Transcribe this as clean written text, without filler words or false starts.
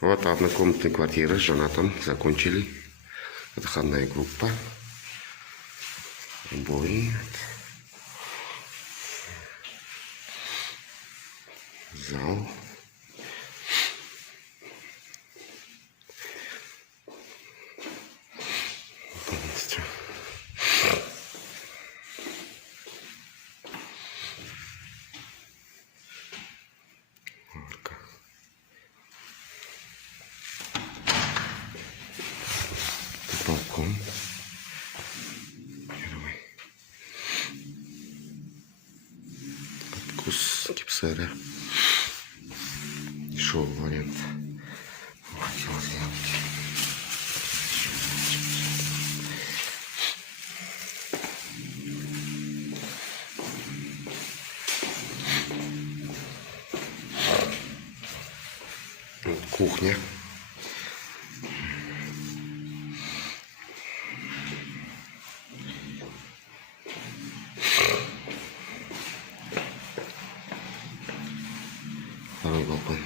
Вот однокомнатная квартира с женатым закончили. Это входная группа. Обои. Зал. Полностью. Арка. Балкон. Первый. Откус гипсера. Дешевый вариант. Хотел сделать. Вот кухня. Второй балкон.